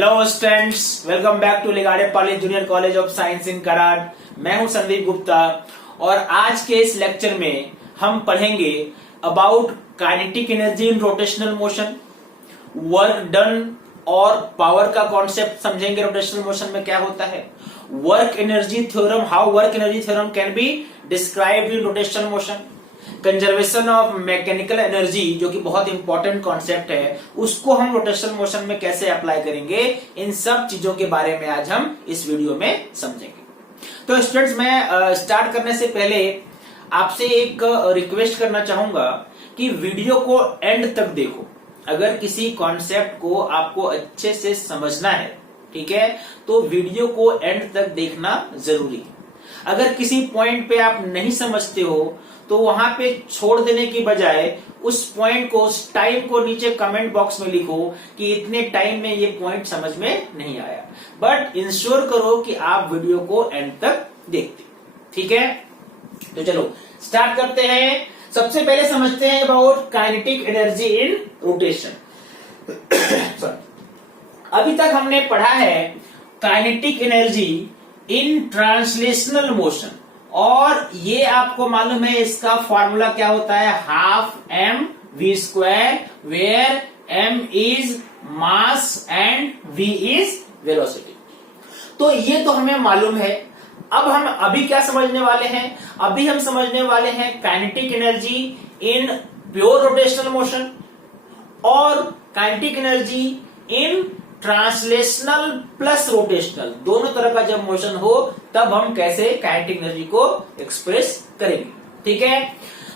Hello students, welcome back to Ligade Pali junior college of science in Karad. मैं हूं संदीप गुप्ता और आज के इस लेक्चर में हम पढ़ेंगे about kinetic energy in rotational motion, work done और पावर का कॉन्सेप्ट समझेंगे। रोटेशनल मोशन में क्या होता है, work energy theorem, how work energy theorem can be described in rotational motion, conservation of mechanical energy जो कि बहुत इंपॉर्टेंट कॉन्सेप्ट है, उसको हम रोटेशनल मोशन में कैसे अप्लाई करेंगे, इन सब चीजों के बारे में आज हम इस वीडियो में समझेंगे। तो स्टूडेंट्स, मैं स्टार्ट करने से पहले आपसे एक रिक्वेस्ट करना चाहूंगा कि वीडियो को एंड तक देखो। अगर किसी कॉन्सेप्ट को आपको अच्छे से समझना है, ठीक है, तो वीडियो को एंड तक देखना जरूरी है। अगर किसी पॉइंट पे आप नहीं समझते हो तो वहां पे छोड़ देने की बजाय उस पॉइंट को, उस टाइम को नीचे कमेंट बॉक्स में लिखो कि इतने टाइम में ये पॉइंट समझ में नहीं आया, बट इंश्योर करो कि आप वीडियो को एंड तक देखते, ठीक है। तो चलो स्टार्ट करते हैं। सबसे पहले समझते हैं about kinetic energy in rotation. अभी तक हमने पढ़ा है kinetic energy in translational motion, और ये आपको मालूम है इसका फॉर्मूला क्या होता है, half M V square, where M is mass and V is velocity. तो ये तो हमें मालूम है। अब हम अभी क्या समझने वाले हैं, अभी हम समझने वाले हैं kinetic energy in pure rotational motion और kinetic energy in translational plus rotational, दोनों तरह का जब मोशन हो तब हम कैसे काइनेटिक एनर्जी को एक्सप्रेस करेंगे, ठीक है।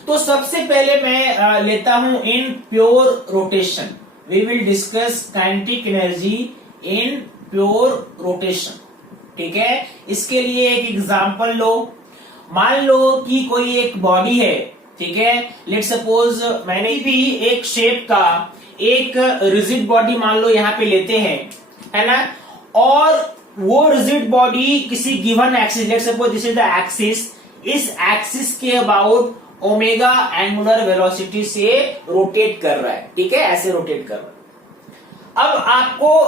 तो सबसे पहले मैं लेता हूं in pure rotation, we will discuss kinetic energy in pure rotation, ठीक है। इसके लिए एक एग्जांपल लो। मान लो कि कोई एक बॉडी है, ठीक है, लेट्स सपोज मैंने भी एक शेप का एक रिजिड बॉडी मान लो यहां पे लेते हैं, है ना, और वो रिजिड बॉडी किसी given axis, let's suppose this is the axis, इस एक्सिस के अबाउट ओमेगा एंगुलर वेलोसिटी से रोटेट कर रहा है, ठीक है, ऐसे रोटेट कर रहा है। अब आपको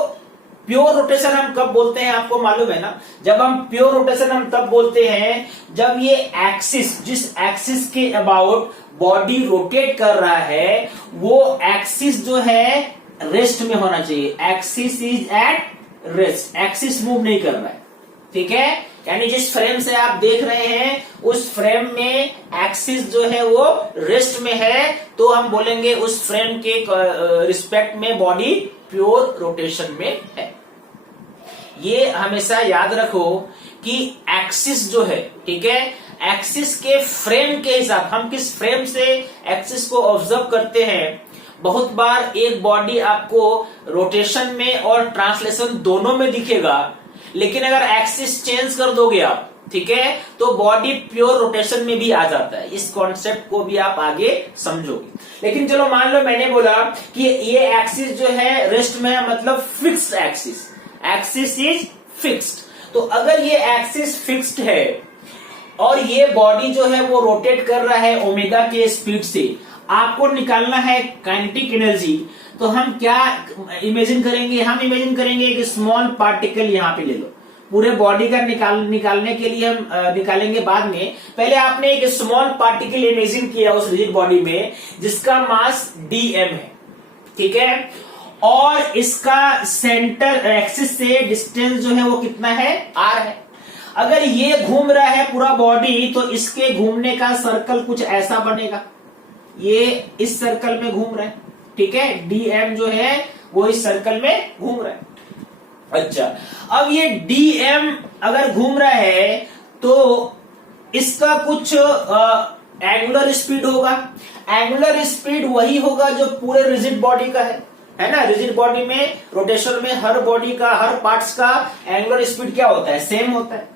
प्योर रोटेशन हम कब बोलते हैं, आपको मालूम है ना, जब हम प्योर रोटेशन हम तब बोलते हैं जब ये एक्सिस, जिस एक्सिस के अबाउट बॉडी रोटेट कर रहा है, वो एक्सिस जो है रेस्ट में होना चाहिए। Axis is at rest, axis move नहीं कर रहा है, ठीक है। यानी जिस फ्रेम से आप देख रहे हैं उस फ्रेम में एक्सिस जो है वो रेस्ट में है, तो हम बोलेंगे उस फ्रेम के रिस्पेक्ट में बॉडी प्योर रोटेशन में है। ये हमेशा याद रखो कि एक्सिस जो है, ठीक है, एक्सिस के फ्रेम के हिसाब, हम किस फ्रेम से एक्सिस को ऑब्जर्व करते हैं। बहुत बार एक बॉडी आपको रोटेशन में और ट्रांसलेशन दोनों में दिखेगा, लेकिन अगर एक्सिस चेंज कर दोगे आप, ठीक है, तो बॉडी प्योर रोटेशन में भी आ जाता है। इस कॉन्सेप्ट को भी आप आगे समझोगे। लेकिन चलो मान लो मैंने बोला कि ये एक्सिस जो है रेस्ट में है, मतलब fixed axis, axis is fixed. तो अगर ये एक्सिस फिक्स्ड है और ये बॉडी जो है वो रोटेट कर रहा है ओमेगा के स्पीड से, आपको निकालना है काइनेटिक एनर्जी, तो हम क्या इमेजिन करेंगे, हम इमेजिन करेंगे कि स्मॉल पार्टिकल यहां पे ले लो। पूरे बॉडी का निकालने के लिए हम निकालेंगे बाद में। पहले आपने एक स्मॉल पार्टिकल इमेजिन किया उस रिजिड बॉडी में जिसका मास dm है, ठीक है, और इसका सेंटर एक्सिस से डिस्टेंस जो है वो कितना है, r है। अगर ये घूम रहा है पूरा बॉडी, तो इसके घूमने का सर्कल कुछ ऐसा बनेगा, ये इस सर्कल में घूम रहा है, ठीक है, dm जो है वो इस सर्कल में घूम रहा है। अच्छा, अब ये dm अगर घूम रहा है तो इसका कुछ एंगुलर स्पीड होगा। एंगुलर स्पीड वही होगा जो पूरे रिजिड बॉडी का है ना। रिजिड बॉडी में रोटेशन में हर बॉडी का, हर पार्ट्स का एंगुलर स्पीड क्या होता है, सेम होता है,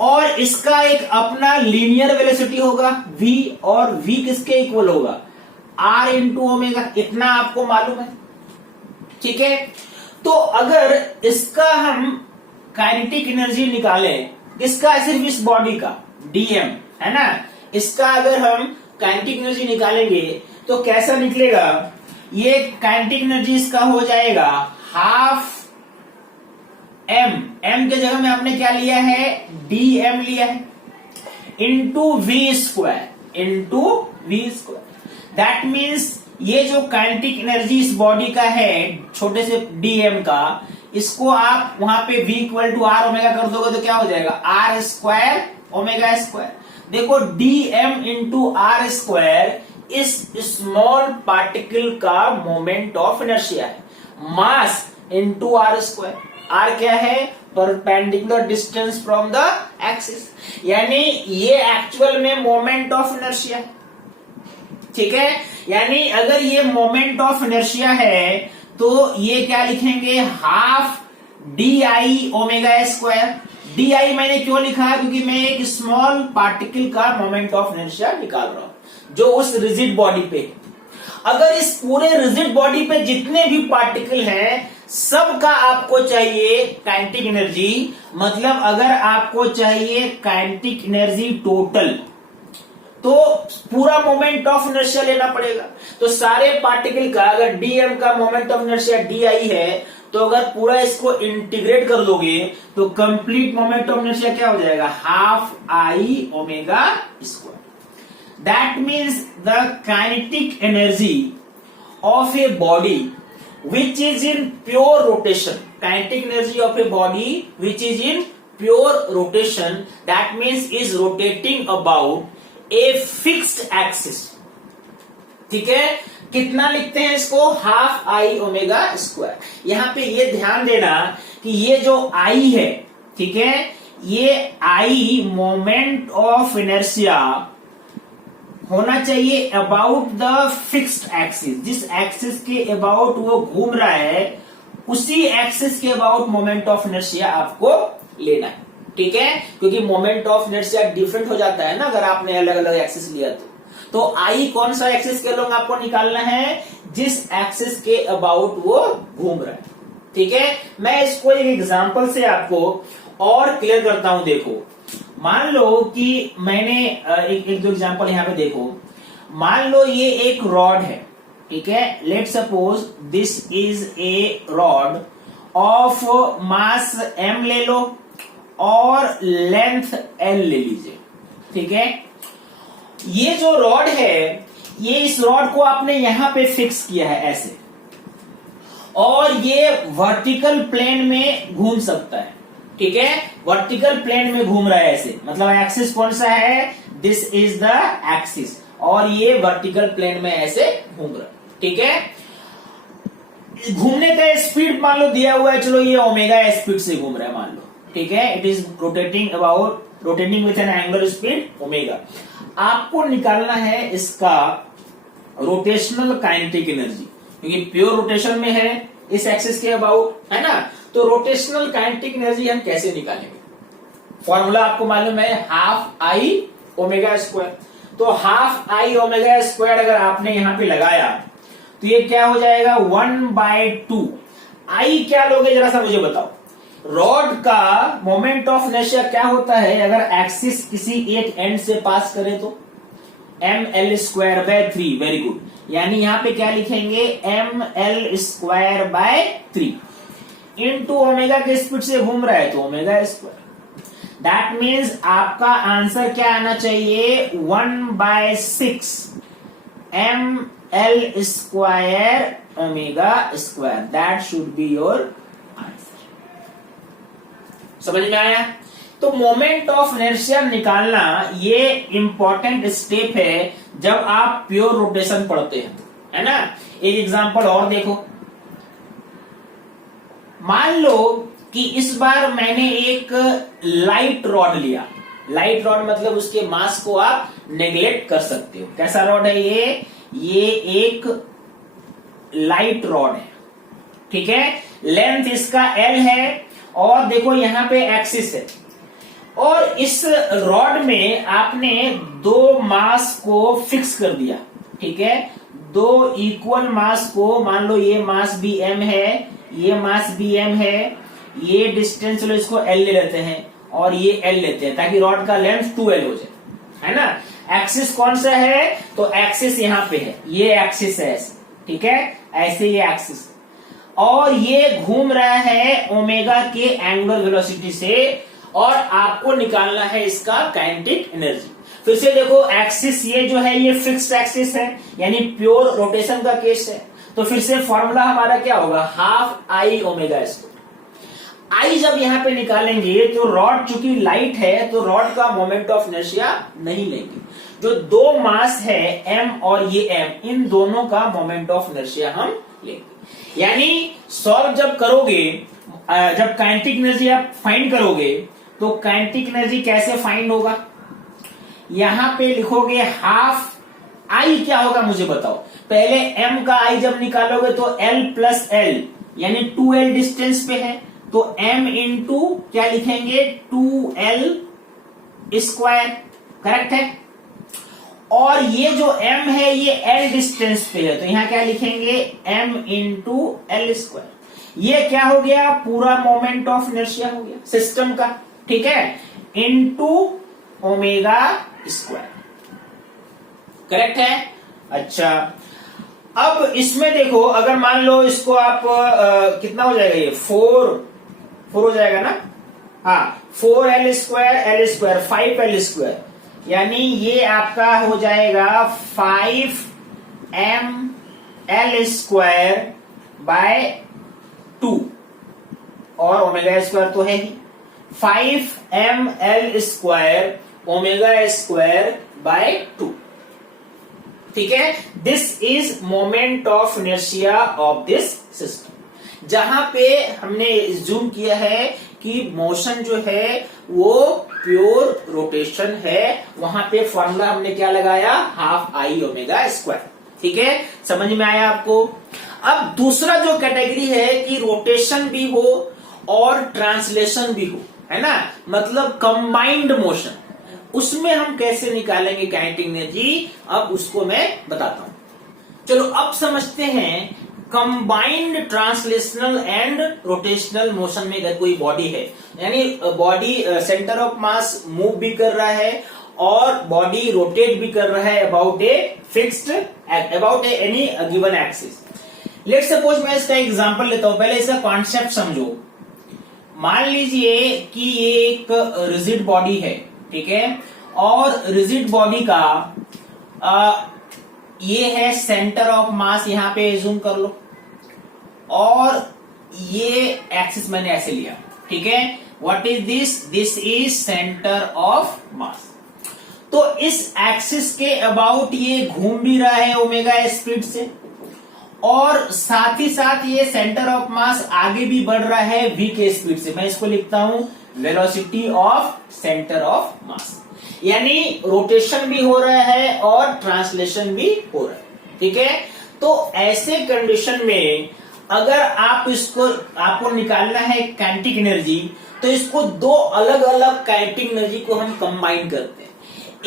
और इसका एक अपना लीनियर वेलोसिटी होगा v, और v किसके इक्वल होगा, r इंटू ओमेगा, इतना आपको मालूम है, ठीक है। तो अगर इसका हम काइनेटिक एनर्जी निकालें, इसका सिर्फ इस बॉडी का dm है ना, इसका अगर हम काइनेटिक एनर्जी निकालेंगे तो कैसा निकलेगा, ये काइनेटिक एनर्जी इसका हो जाएगा हाफ एम के जगह में आपने क्या लिया है, डी एम लिया है, into V square, that means ये जो काइनेटिक एनर्जी इस बॉडी का है छोटे से डीएम का, इसको आप वहां पे v equal to R omega कर दोगे तो क्या हो जाएगा, आर स्क्वायर ओमेगा स्क्वायर। देखो dm इंटू आर स्क्वायर इस स्मॉल पार्टिकल का मोमेंट ऑफ इनर्शिया है, mass into R square, R क्या है, perpendicular distance from the axis, यानी ये एक्चुअल में मोमेंट ऑफ इनर्शिया है। ठीक है, यानी अगर ये मोमेंट ऑफ इनर्शिया है तो ये क्या लिखेंगे, half D I omega square. D I मैंने क्यों लिखा है, क्योंकि मैं एक स्मॉल पार्टिकल का मोमेंट ऑफ इनर्शिया निकाल रहा हूं जो उस रिजिड बॉडी पे। अगर इस पूरे रिजिड बॉडी पे जितने भी पार्टिकल हैं सबका आपको चाहिए काइनेटिक एनर्जी, मतलब अगर आपको चाहिए काइनेटिक एनर्जी टोटल तो पूरा मोमेंट ऑफ इनर्शिया लेना पड़ेगा। तो सारे पार्टिकल का अगर डीएम का moment of inertia D I है तो अगर पूरा इसको इंटीग्रेट कर दोगे तो कंप्लीट मोमेंट ऑफ इनर्शिया क्या हो जाएगा, half I omega square. That means the kinetic energy of a body which is in pure rotation, kinetic energy of a body which is in pure rotation, that means is rotating about a fixed axis. ठीक है, कितना लिखते हैं इसको, half I omega square. यहां पे ये ध्यान देना कि ये जो आई है, ठीक है, ये आई मोमेंट ऑफ इनर्शिया होना चाहिए अबाउट द फिक्स्ड एक्सिस, जिस एक्सिस के अबाउट वो घूम रहा है उसी एक्सिस के अबाउट मोमेंट ऑफ इनर्शिया आपको लेना है। ठीक है, क्योंकि मोमेंट ऑफ इनर्शिया डिफरेंट हो जाता है ना अगर आपने अलग अलग एक्सिस लिया तो आई कौन सा एक्सिस के लोग आपको निकालना है, जिस एक्सिस के अबाउट वो घूम रहा है। ठीक है, मैं इसको एक एग्जांपल से आपको और क्लियर करता हूं। देखो, मान लो कि मैंने एक दो एग्जांपल यहां पे देखो, मान लो ये एक रॉड है, ठीक है, let suppose this is a rod of mass m ले लो और लेंथ l ले लीजिए। ठीक है, ये जो रॉड है, ये इस रॉड को आपने यहां पे फिक्स किया है ऐसे, और ये वर्टिकल प्लेन में घूम सकता है। ठीक है, वर्टिकल प्लेन में घूम रहा है ऐसे, मतलब एक्सिस कौन सा है, दिस इज द एक्सिस, और ये वर्टिकल प्लेन में ऐसे घूम रहा है। ठीक है, घूमने का स्पीड मान लो दिया हुआ है, चलो ये ओमेगा स्पीड से घूम रहा है मान लो। ठीक है, it is rotating with an angular speed omega. आपको निकालना है इसका रोटेशनल काइनेटिक एनर्जी, क्योंकि प्योर रोटेशन में है इस एक्सिस के अबाउट, है ना। तो रोटेशनल काइनेटिक एनर्जी हम कैसे निकालेंगे, फॉर्मूला आपको मालूम है, हाफ आई ओमेगा स्क्वायर। तो हाफ आई ओमेगा स्क्वायर अगर आपने यहां पे लगाया तो ये क्या हो जाएगा, 1/2। आई क्या लोगे जरा सा मुझे बताओ। रॉड का मोमेंट ऑफ इनर्शिया क्या होता है अगर एक्सिस किसी एक एंड से पास करे तो, ml²/3। वेरी गुड, यानी यहां पे क्या लिखेंगे, ml²/3 इंटू ओमेगा के स्पीड से घूम रहा है तो ओमेगा स्क्वायर। दैट मीन्स आपका आंसर क्या आना चाहिए, 1/6 ml² omega square. That should be your answer. समझ में आया। तो मोमेंट ऑफ इनर्शिया निकालना ये इंपॉर्टेंट स्टेप है जब आप प्योर रोटेशन पढ़ते हैं, है ना। एक एग्जांपल और देखो, मान लो कि इस बार मैंने एक लाइट रॉड लिया। लाइट रॉड मतलब उसके मास को आप नेग्लेक्ट कर सकते हो। कैसा रॉड है ये एक लाइट रॉड है, ठीक है। लेंथ इसका L है और देखो यहां पे एक्सिस है, और इस रॉड में आपने दो मास को फिक्स कर दिया, ठीक है। दो इक्वल मास को, मान लो ये मास भी m है, ये मास भी m है, ये डिस्टेंस लो इसको L ले लेते हैं और ये L लेते हैं ताकि रॉड का लेंथ 2L हो जाए, है ना। एक्सिस कौन सा है, तो एक्सिस यहां पे है, ये एक्सिस है ऐसे, ठीक है, ऐसे ये एक्सिस। और ये घूम रहा है ओमेगा के एंगुलर वेलोसिटी से, और आपको निकालना है इसका काइनेटिक एनर्जी। फिर से देखो, एक्सिस ये जो है ये फिक्स्ड एक्सिस है, यानी प्योर रोटेशन का केस है। तो फिर से फॉर्मूला हमारा क्या होगा, हाफ आई ओमेगा स्क्वायर। आई जब यहां पे निकालेंगे तो रॉड चूंकि लाइट है तो रॉड का मोमेंट ऑफ इनर्शिया नहीं लेंगे। जो दो मास है एम और ये एम, इन दोनों का मोमेंट ऑफ इनर्शिया हम लेंगे। यानी सॉल्व जब करोगे, जब काइनेटिक एनर्जी आप फाइंड करोगे तो काइनेटिक एनर्जी कैसे फाइंड होगा, यहां पे लिखोगे हाफ आई। क्या होगा मुझे बताओ, पहले एम का आई जब निकालोगे तो एल प्लस एल यानी 2l डिस्टेंस पे है, तो m इंटू क्या लिखेंगे 2l स्क्वायर, करेक्ट है। और ये जो m है ये l डिस्टेंस पे है, तो यहां क्या लिखेंगे m इंटू एल स्क्वायर। ये क्या हो गया, पूरा मोमेंट ऑफ इनर्शिया हो गया सिस्टम का, ठीक है, इंटू ओमेगा स्क्वायर, करेक्ट है। अच्छा, अब इसमें देखो, अगर मान लो इसको आप कितना हो जाएगा, ये 4 हो जाएगा ना, हाँ 4l square L square 5l square, यानी ये आपका हो जाएगा 5ml स्क्वायर बाय 2, और ओमेगा स्क्वायर तो है ही, 5ml square omega square by 2, ठीक है। This is moment of inertia of this system. जहां पे हमने जूम किया है कि मोशन जो है वो प्योर रोटेशन है, वहां पे फॉर्मूला हमने क्या लगाया, हाफ आई ओमेगा स्क्वायर, ठीक है, समझ में आया आपको। अब दूसरा जो कैटेगरी है कि रोटेशन भी हो और ट्रांसलेशन भी हो, है ना, मतलब कंबाइंड मोशन, उसमें हम कैसे निकालेंगे काइनेटिक एनर्जी, अब उसको मैं बताता हूं। चलो अब समझते हैं combined translational and rotational motion में अगर कोई बॉडी है, यानी body centre of mass move भी कर रहा है और बॉडी रोटेट भी कर रहा है about a fixed, about any given axis. Let's suppose मैं इसका एग्जांपल लेता हूं, पहले इसका कॉन्सेप्ट समझो। मान लीजिए कि ये एक रिजिड बॉडी है, ठीक है, और रिजिड बॉडी का ये है सेंटर ऑफ मास, यहां पे जूम कर लो, और ये एक्सिस मैंने ऐसे लिया, ठीक है। What is this, this is centre of mass. तो इस एक्सिस के अबाउट ये घूम भी रहा है ओमेगा स्पीड से, और साथ ही साथ ये सेंटर ऑफ मास आगे भी बढ़ रहा है v के स्पीड से। मैं इसको लिखता हूं वेलोसिटी ऑफ सेंटर ऑफ मास, यानी रोटेशन भी हो रहा है और ट्रांसलेशन भी हो रहा है, ठीक है। तो ऐसे कंडीशन में अगर आप इसको, आपको निकालना है काइनेटिक एनर्जी, तो इसको दो अलग अलग काइनेटिक एनर्जी को हम कंबाइन करते हैं।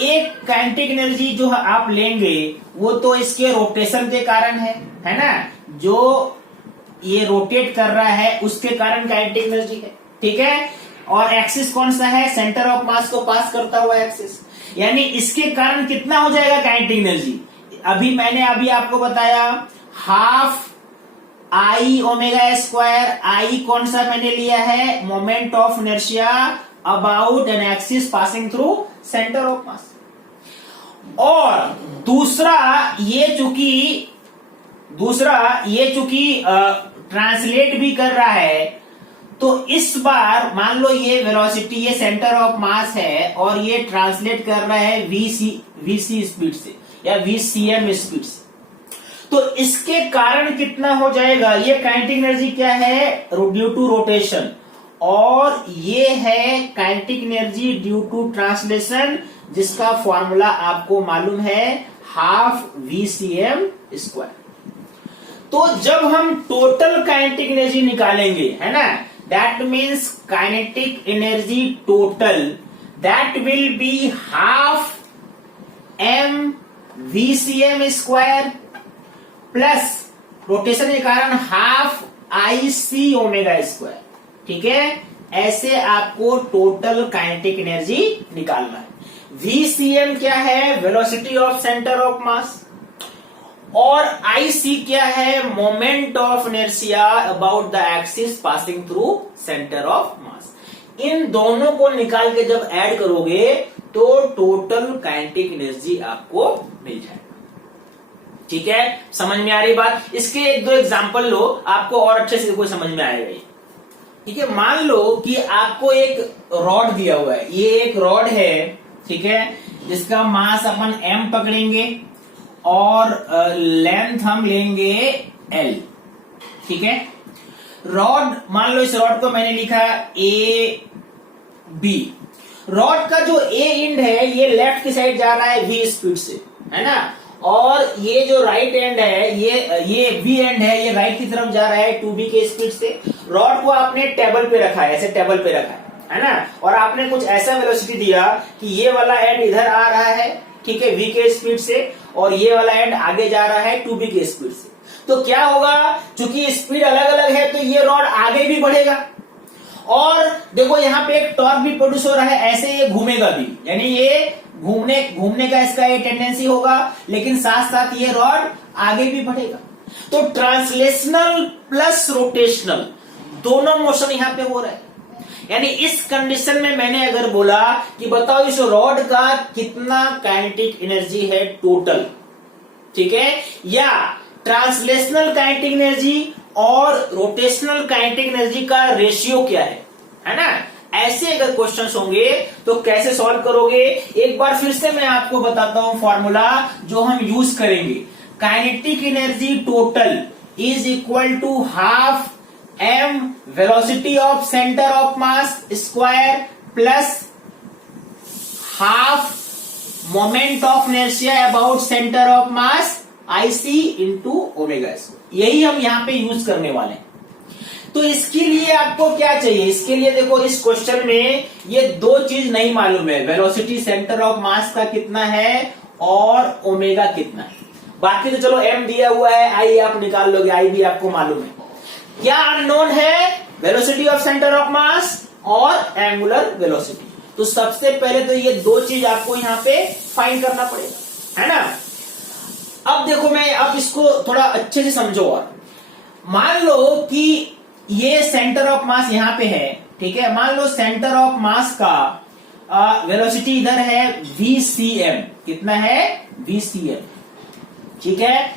एक काइनेटिक एनर्जी जो आप लेंगे वो तो इसके रोटेशन के कारण है ना, जो ये रोटेट कर रहा है उसके कारण काइनेटिक एनर्जी है, ठीक है। और एक्सिस कौन सा है, सेंटर ऑफ मास को पास करता हुआ एक्सिस, यानी इसके कारण कितना हो जाएगा काइनेटिक एनर्जी। मैंने आपको बताया हाफ आई ओमेगा स्क्वायर, आई कौन सा मैंने लिया है, moment of inertia about an axis passing through centre of mass. और दूसरा ये चूंकि ट्रांसलेट भी कर रहा है, तो इस बार मान लो ये वेलोसिटी, ये सेंटर ऑफ मास है और ये ट्रांसलेट कर रहा है वीसी स्पीड से या वीसीएम स्पीड से, तो इसके कारण कितना हो जाएगा, ये काइनेटिक एनर्जी क्या है, ड्यू टू रोटेशन, और ये है kinetic energy due to translation, जिसका फॉर्मूला आपको मालूम है हाफ वीसीएम स्क्वायर। तो जब हम टोटल काइनेटिक एनर्जी निकालेंगे, है ना, that means kinetic energy total, that will be half M VCM square plus rotation के कारण half I C omega square, ठीक है। ऐसे आपको टोटल काइनेटिक एनर्जी निकालना है। वीसीएम क्या है, velocity of centre of mass, और आई सी क्या है, moment of inertia about the axis passing through centre of mass. इन दोनों को निकाल के जब ऐड करोगे तो टोटल काइनेटिक एनर्जी आपको मिल जाएगा। ठीक है, समझ में आ रही बात? इसके एक दो एग्जांपल लो, आपको और अच्छे से कोई समझ में आएगा। ठीक है, मान लो कि आपको एक रॉड दिया हुआ है, ये एक रॉड है, ठीक है, जिसका मास अपन m पकड़ेंगे और लेंथ हम लेंगे l। ठीक है, रॉड, मान लो इस रॉड को मैंने लिखा ए बी। रॉड का जो ए एंड है ये लेफ्ट की साइड जा रहा है v स्पीड से, है ना, और ये जो राइट एंड है ये बी एंड है, ये राइट की तरफ जा रहा है 2b के स्पीड से। रॉड को आपने टेबल पे रखा है, ऐसे टेबल पे रखा है ना, और आपने कुछ ऐसा वेलोसिटी दिया कि ये वाला एंड इधर आ रहा है, ठीक है, v के स्पीड से, और ये वाला एंड आगे जा रहा है 2b के स्पीड से। तो क्या होगा, चूंकि स्पीड अलग अलग है तो ये रॉड आगे भी बढ़ेगा, और देखो यहाँ पे एक टॉर्क भी प्रोड्यूस हो रहा है, ऐसे ये घूमेगा भी, यानी ये घूमने का इसका ये टेंडेंसी होगा, लेकिन साथ साथ ये रॉड आगे भी बढ़ेगा। तो ट्रांसलेशनल प्लस रोटेशनल दोनों मोशन यहाँ पे हो रहा है। यानी इस कंडीशन में मैंने अगर बोला कि बताओ इस रॉड का कितना काइनेटिक एनर्जी है टोटल, ठीक है, या ट्रांसलेशनल काइनेटिक एनर्जी और रोटेशनल काइनेटिक एनर्जी का रेशियो क्या है ना, ऐसे अगर क्वेश्चंस होंगे तो कैसे सॉल्व करोगे। एक बार फिर से मैं आपको बताता हूं फॉर्मूला जो हम यूज करेंगे। Kinetic energy total is equal to half m velocity of centre of mass square plus half moment of inertia about centre of mass IC into omega square. यही हम यहां पे यूज करने वाले हैं। तो इसके लिए आपको क्या चाहिए, इसके लिए देखो इस क्वेश्चन में ये दो चीज नहीं मालूम है, वेलोसिटी सेंटर ऑफ मास का कितना है और ओमेगा कितना है। बाकी तो चलो m दिया हुआ है, आई आप निकाल लोगे, आई भी आपको मालूम है। क्या अननोन है, velocity of centre of mass और एंगुलर वेलोसिटी। तो सबसे पहले तो ये दो चीज आपको यहाँ पे फाइंड करना पड़ेगा, है ना। अब देखो मैं अब इसको थोड़ा अच्छे से समझो। और मान लो कि ये सेंटर ऑफ मास यहाँ पे है, ठीक है, मान लो सेंटर ऑफ मास का वेलोसिटी इधर है VCM, कितना है VCM, ठीक है,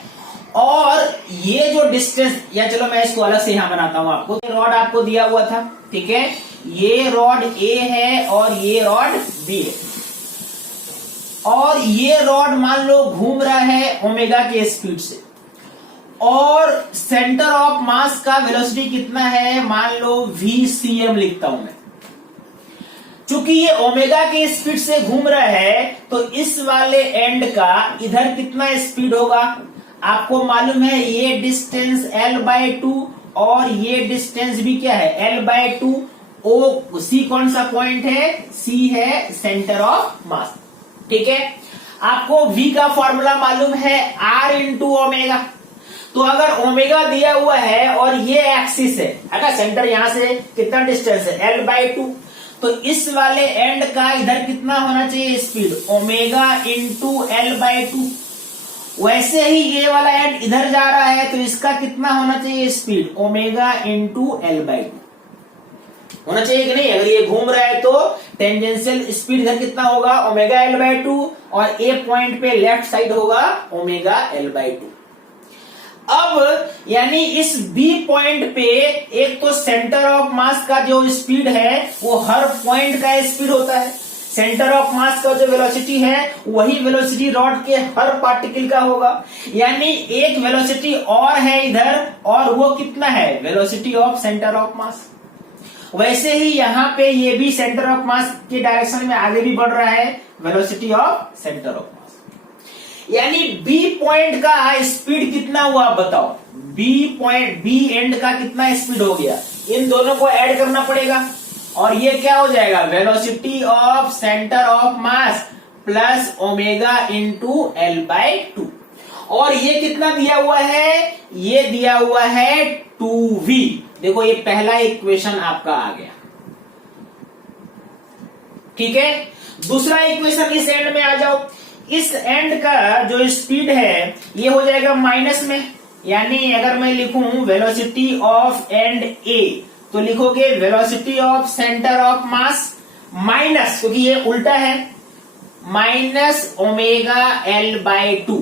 और ये जो डिस्टेंस, या चलो मैं इसको अलग से यहां बनाता हूं आपको। ये रॉड आपको दिया हुआ था, ठीक है, ये रॉड A है और ये रॉड B है, और ये रॉड मान लो घूम रहा है ओमेगा के स्पीड से, और सेंटर ऑफ मास का वेलोसिटी कितना है, मान लो VCM लिखता हूं मैं। चूंकि ये ओमेगा के स्पीड से घूम रहा है तो इस वाले एंड का इधर कितना स्पीड होगा, आपको मालूम है ये डिस्टेंस L/2 और ये डिस्टेंस भी क्या है L/2। O C कौन सा पॉइंट है, C है सेंटर ऑफ मास, ठीक है। आपको V का फॉर्मूला मालूम है R इंटू ओमेगा। तो अगर ओमेगा दिया हुआ है और ये एक्सिस है ना, सेंटर यहां से कितना डिस्टेंस है L/2, तो इस वाले एंड का इधर कितना होना चाहिए स्पीड, ओमेगा इंटू L/2। वैसे ही ये वाला एंड इधर जा रहा है तो इसका कितना होना चाहिए स्पीड, ओमेगा इंटू L/2 होना चाहिए कि नहीं। अगर ये घूम रहा है तो टेंजेंशियल स्पीड इधर कितना होगा, ओमेगा L/2, और ए पॉइंट पे लेफ्ट साइड होगा ओमेगा L/2। अब यानी इस बी पॉइंट पे एक तो सेंटर ऑफ मास का जो स्पीड है वो हर पॉइंट का स्पीड होता है, सेंटर ऑफ मास का जो वेलोसिटी है वही वेलोसिटी रॉड के हर पार्टिकल का होगा। यानी एक वेलोसिटी और है इधर, और वो कितना है, वेलोसिटी ऑफ सेंटर ऑफ मास। वैसे ही यहाँ पे ये भी सेंटर ऑफ मास के डायरेक्शन में आगे भी बढ़ रहा है, वेलोसिटी ऑफ सेंटर ऑफ मास। यानी बी पॉइंट का स्पीड कितना हुआ बताओ, बी एंड का कितना स्पीड हो गया, इन दोनों को ऐड करना पड़ेगा, और ये क्या हो जाएगा, velocity of centre of mass plus omega into L/2। और ये कितना दिया हुआ है, ये दिया हुआ है 2v। देखो ये पहला इक्वेशन आपका आ गया, ठीक है। दूसरा इक्वेशन इस एंड में आ जाओ, इस एंड का जो स्पीड है ये हो जाएगा माइनस में, यानी अगर मैं लिखूं वेलोसिटी ऑफ एंड ए तो लिखोगे velocity of centre of mass minus, क्योंकि ये उल्टा है, माइनस ओमेगा एल बाय 2,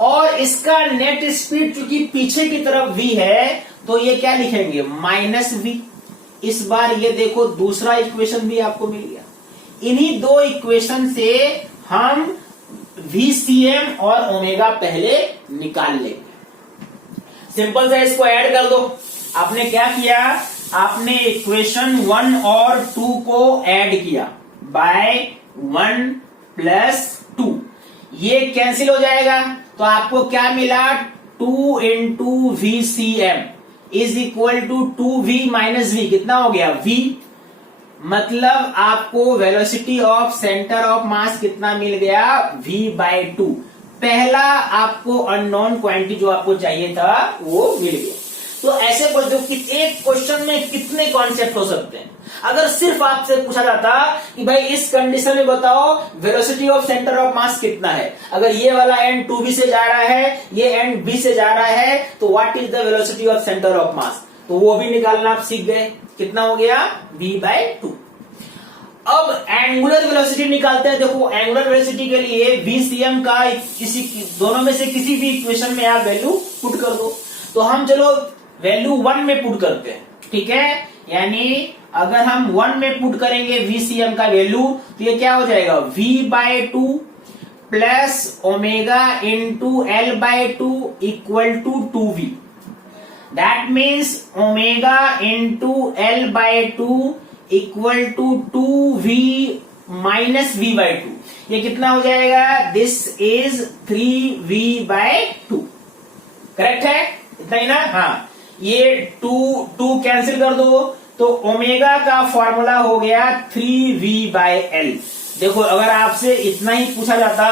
और इसका नेट स्पीड क्योंकि पीछे की तरफ v है तो ये क्या लिखेंगे माइनस v। इस बार ये देखो दूसरा इक्वेशन भी आपको मिल गया। इन्हीं दो इक्वेशन से हम VCM और ओमेगा पहले निकाल लेंगे। सिंपल सा इसको ऐड कर दो। आपने क्या किया, आपने इक्वेशन 1 और 2 को ऐड किया बाय 1 प्लस 2, ये कैंसिल हो जाएगा तो आपको क्या मिला 2 into VCM is equal to 2V minus V, कितना हो गया V, मतलब आपको velocity of centre of mass कितना मिल गया V बाय 2। पहला आपको अननोन क्वांटिटी जो आपको चाहिए था वो मिल गया। तो ऐसे जो कि एक क्वेश्चन में कितने कॉन्सेप्ट हो सकते हैं। अगर सिर्फ आपसे पूछा जाता कि भाई इस कंडीशन में बताओ velocity of centre of mass कितना है, अगर ये वाला एंड 2B से जा रहा है, ये एंड B से जा रहा है, तो what is the velocity of centre of mass, तो वो भी निकालना आप सीख गए। कितना हो गया V बाय 2। अब एंगुलर वेलोसिटी निकालते हैं। देखो एंगुलर वेलोसिटी के लिए VCM का किसी दोनों में से किसी भी इक्वेशन में आप वैल्यू पुट कर दो। तो हम चलो वैल्यू 1 में पुट करते हैं, ठीक है, यानी अगर हम 1 में पुट करेंगे VCM का वैल्यू तो ये क्या हो जाएगा V by 2 plus omega into L by 2 equal to 2V। That means omega into L by 2 equal to 2V minus V by 2। ये कितना हो जाएगा, this is 3V bye 2। Correct है, इतना ही ना। हाँ, ये 2 कैंसिल कर दो तो ओमेगा का फॉर्मूला हो गया 3V बाय L। देखो अगर आपसे इतना ही पूछा जाता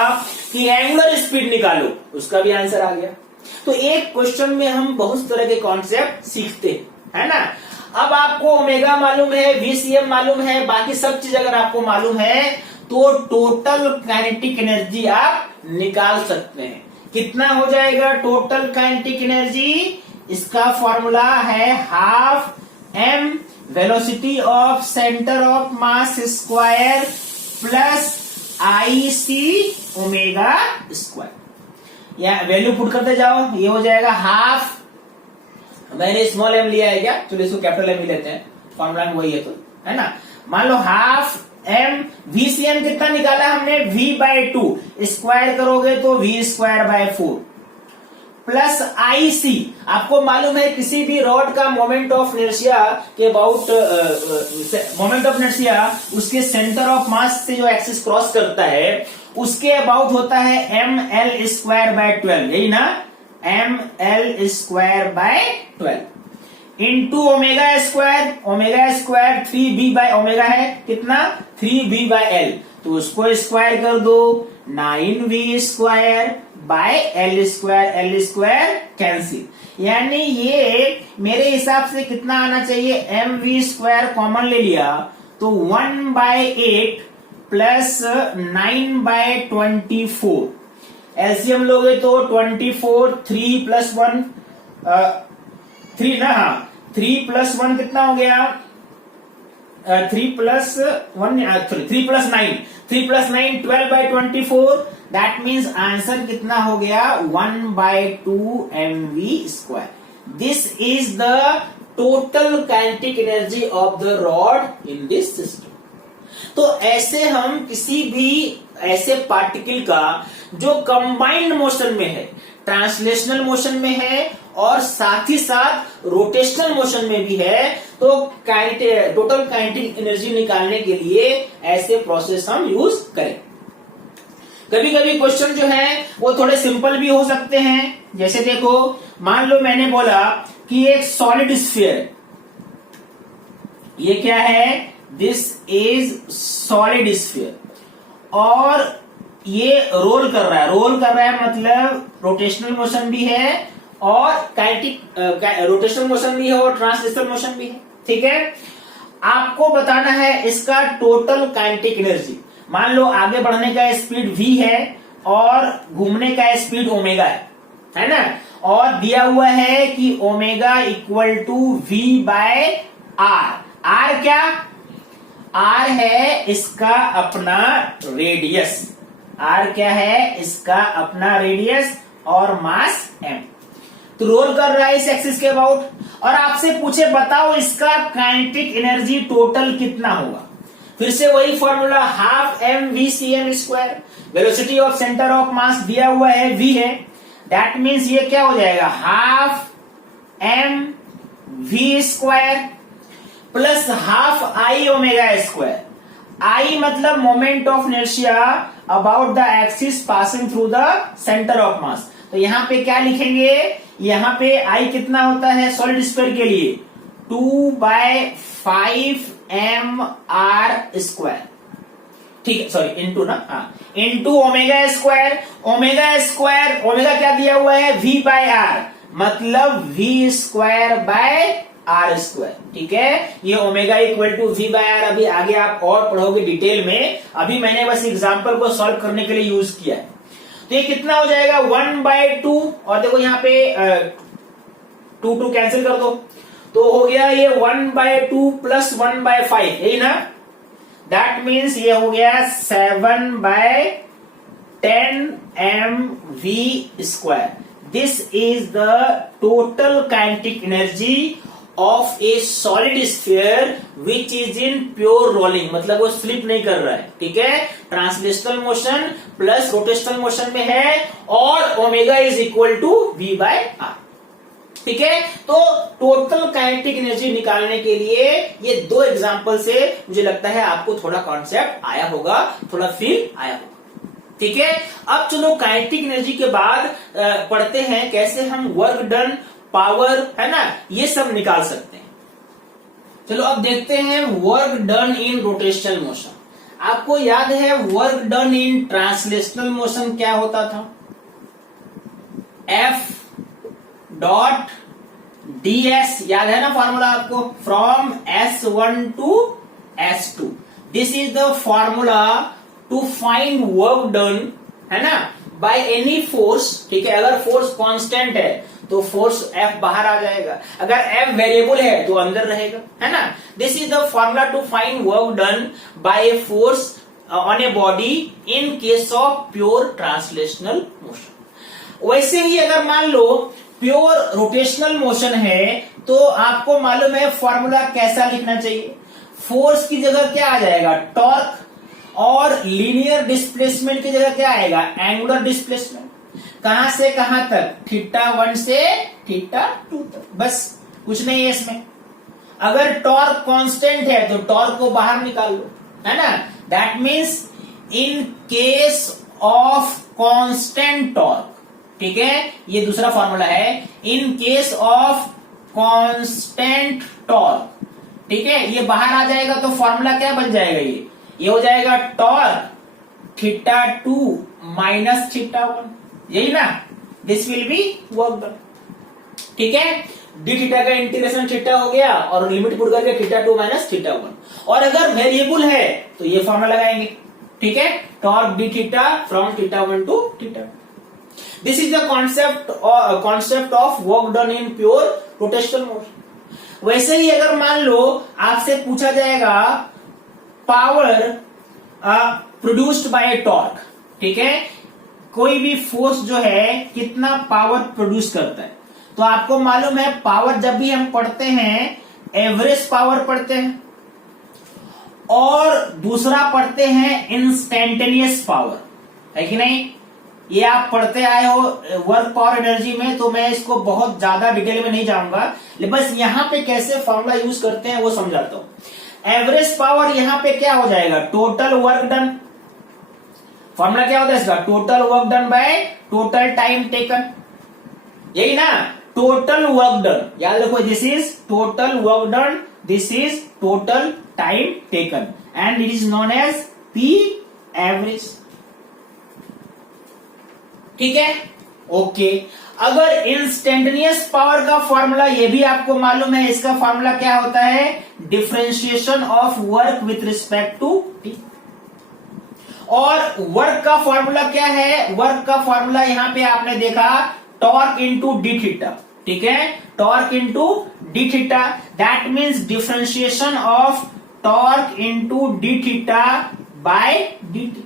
कि एंगुलर स्पीड निकालो, उसका भी आंसर आ गया। तो एक क्वेश्चन में हम बहुत तरह के कॉन्सेप्ट सीखते हैं, है ना। अब आपको ओमेगा मालूम है, VCM मालूम है, बाकी सब चीज अगर आपको मालूम है तो टोटल काइनेटिक एनर्जी आप निकाल सकते हैं। कितना हो जाएगा टोटल काइनेटिक एनर्जी, इसका फॉर्मूला है half m velocity of centre of mass square plus IC omega square. या वैल्यू पुट करते जाओ, ये हो जाएगा हाफ, मैंने स्मॉल m लिया है क्या, चलो इसको कैपिटल M ही लेते हैं, फॉर्मूला में वही है तो, है ना। मान लो हाफ m, VCM कितना निकाला हमने V बाय 2, स्क्वायर करोगे तो V square bye 4 plus IC। आपको मालूम है किसी भी रॉड का मोमेंट ऑफ इनर्शिया के अबाउट मोमेंट ऑफ इनर्शिया उसके सेंटर ऑफ मास से जो एक्सिस क्रॉस करता है उसके अबाउट होता है ml स्क्वायर बाय 12, यही ना, ml square by 12 into omega square 3B by omega है कितना 3B बाय L, तो उसको स्क्वायर कर दो 9V square by L square cancel, यानी ये मेरे हिसाब से कितना आना चाहिए, mv स्क्वायर कॉमन ले लिया तो 1 बाय 8 प्लस 9 बाय 24, एलसीएम लोगे तो 24, 3 प्लस 1 3 ना, हाँ 3 प्लस 1 कितना हो गया 3 plus 9 12 by 24। That means answer कितना हो गया 1 by 2 mv square. This is the total kinetic energy of the rod in this system. तो ऐसे हम किसी भी ऐसे पार्टिकल का जो कंबाइंड मोशन में है, ट्रांसलेशनल मोशन में है और साथ ही साथ रोटेशनल मोशन में भी है, तो टोटल काइनेटिक एनर्जी निकालने के लिए ऐसे प्रोसेस हम यूज करें। कभी कभी क्वेश्चन जो है वो थोड़े सिंपल भी हो सकते हैं। जैसे देखो मान लो मैंने बोला कि एक सॉलिड स्फीयर, ये क्या है, दिस इज सॉलिड स्फीयर और ये रोल कर रहा है मतलब रोटेशनल मोशन भी है और काइनेटिक रोटेशनल मोशन भी है और ट्रांसलेशनल मोशन भी है, ठीक है। आपको बताना है इसका टोटल काइनेटिक एनर्जी। मान लो आगे बढ़ने का स्पीड v है और घूमने का स्पीड ओमेगा है ना, और दिया हुआ है कि omega equal to v by R. R क्या? आर है इसका अपना रेडियस। आर क्या है? इसका अपना रेडियस और मास m। तो रोल कर रहा है इस एक्सिस के अबाउट, और आपसे पूछे बताओ इसका काइनेटिक एनर्जी टोटल कितना होगा। फिर से वही formula, half M V C M square. Velocity of centre of mass दिया हुआ है v है, दैट मीन्स ये क्या हो जाएगा, half M V square plus half I omega square. I मतलब moment of inertia about the axis passing through the centre of mass. तो यहां पे क्या लिखेंगे, यहां पे आई कितना होता है सॉलिड स्फीयर के लिए, 2/5 mr स्क्वायर, ठीक है, सॉरी इंटू ना, हाँ, into omega square. Omega square, omega क्या दिया हुआ है, v बाय आर, मतलब v square by R square, ठीक है। ये omega equal to v by R अभी आगे आप और पढ़ोगे डिटेल में, अभी मैंने बस एग्जांपल को सॉल्व करने के लिए यूज किया है। तो ये कितना हो जाएगा, 1/2, और देखो यहाँ पे 2 कैंसिल कर दो, तो हो गया ये 1/2 प्लस 1/5, यही ना, दैट मीन्स ये हो गया 7/10 mv square. This is the total kinetic energy of a solid sphere which is in pure rolling, मतलब वो स्लिप नहीं कर रहा है, ठीक है। Translational motion plus rotational motion में है, और omega is equal to v by R, ठीक है। तो टोटल काइनेटिक एनर्जी निकालने के लिए ये 2 एग्जांपल से मुझे लगता है आपको थोड़ा कॉन्सेप्ट आया होगा, थोड़ा फील आया होगा, ठीक है। अब चलो काइनेटिक एनर्जी के बाद पढ़ते हैं कैसे हम वर्क डन, पावर, है ना, ये सब निकाल सकते हैं। चलो अब देखते हैं वर्क डन इन रोटेशनल मोशन। आपको याद है वर्क डन इन ट्रांसलेशनल मोशन क्या होता था, F डॉट ds, याद है ना फॉर्मूला आपको, from S1 to S2। This is the formula to find work done, है ना, बाय एनी फोर्स, ठीक है। अगर फोर्स कांस्टेंट है तो फोर्स F बाहर आ जाएगा, अगर F वेरिएबल है तो अंदर रहेगा, है ना। This is the formula to find work done by a force on a body in case of pure translational motion. वैसे ही अगर मान लो प्योर रोटेशनल मोशन है तो आपको मालूम है फॉर्मूला कैसा लिखना चाहिए, फोर्स की जगह क्या आ जाएगा, टॉर्क, और लीनियर डिस्प्लेसमेंट की जगह क्या आएगा, एंगुलर डिस्प्लेसमेंट। कहां से कहां तक, θ1 से θ2 तक, बस कुछ नहीं है इसमें। अगर टॉर्क कांस्टेंट है तो टॉर्क को बाहर निकाल लो, है ना, that means in case of constant torque, ठीक है, ये दूसरा फॉर्मूला है, इन केस ऑफ कांस्टेंट टॉर्क, ठीक है, ये बाहर आ जाएगा तो फॉर्मूला क्या बन जाएगा, ये हो जाएगा टॉर्क θ2 माइनस θ1, यही ना, this will be work done, ठीक है। डी थीटा का इंटीग्रेशन थीटा हो गया और लिमिट पुट करके θ2 माइनस θ1, और अगर वेरिएबल है तो ये फॉर्मूला लगाएंगे, ठीक है, torque D theta from θ1 to θ2। This is the concept of work done in pure rotational motion. वैसे ही अगर मान लो आपसे पूछा जाएगा पावर प्रोड्यूस्ड बाय टॉर्क, ठीक है, कोई भी फोर्स जो है कितना पावर प्रोड्यूस करता है, तो आपको मालूम है पावर जब भी हम पढ़ते हैं एवरेज पावर पढ़ते हैं और दूसरा पढ़ते हैं इंस्टेंटेनियस पावर, है कि नहीं। ये आप पढ़ते आए हो वर्क पावर एनर्जी में, तो मैं इसको बहुत ज्यादा डिटेल में नहीं जाऊंगा, बस यहां पे कैसे फॉर्मूला यूज करते हैं वो समझाता हूं। एवरेज पावर यहां पे क्या हो जाएगा, टोटल वर्क डन। फॉर्मूला क्या होता है इसका, total work done by total time taken, यही ना, टोटल वर्क डन, याद रखो, this is total work done, this is total time taken, and it is known as P average, ठीक है, ओके। अगर इंस्टेंटेनियस पावर का फॉर्मूला ये भी आपको मालूम है, इसका फॉर्मूला क्या होता है, differentiation of work with respect to T. और वर्क का फॉर्मूला क्या है? वर्क का फॉर्मूला यहां पे आपने देखा टॉर्क इंटू डी थीटा, ठीक है, torque into D theta, that means differentiation of torque into D theta by D T.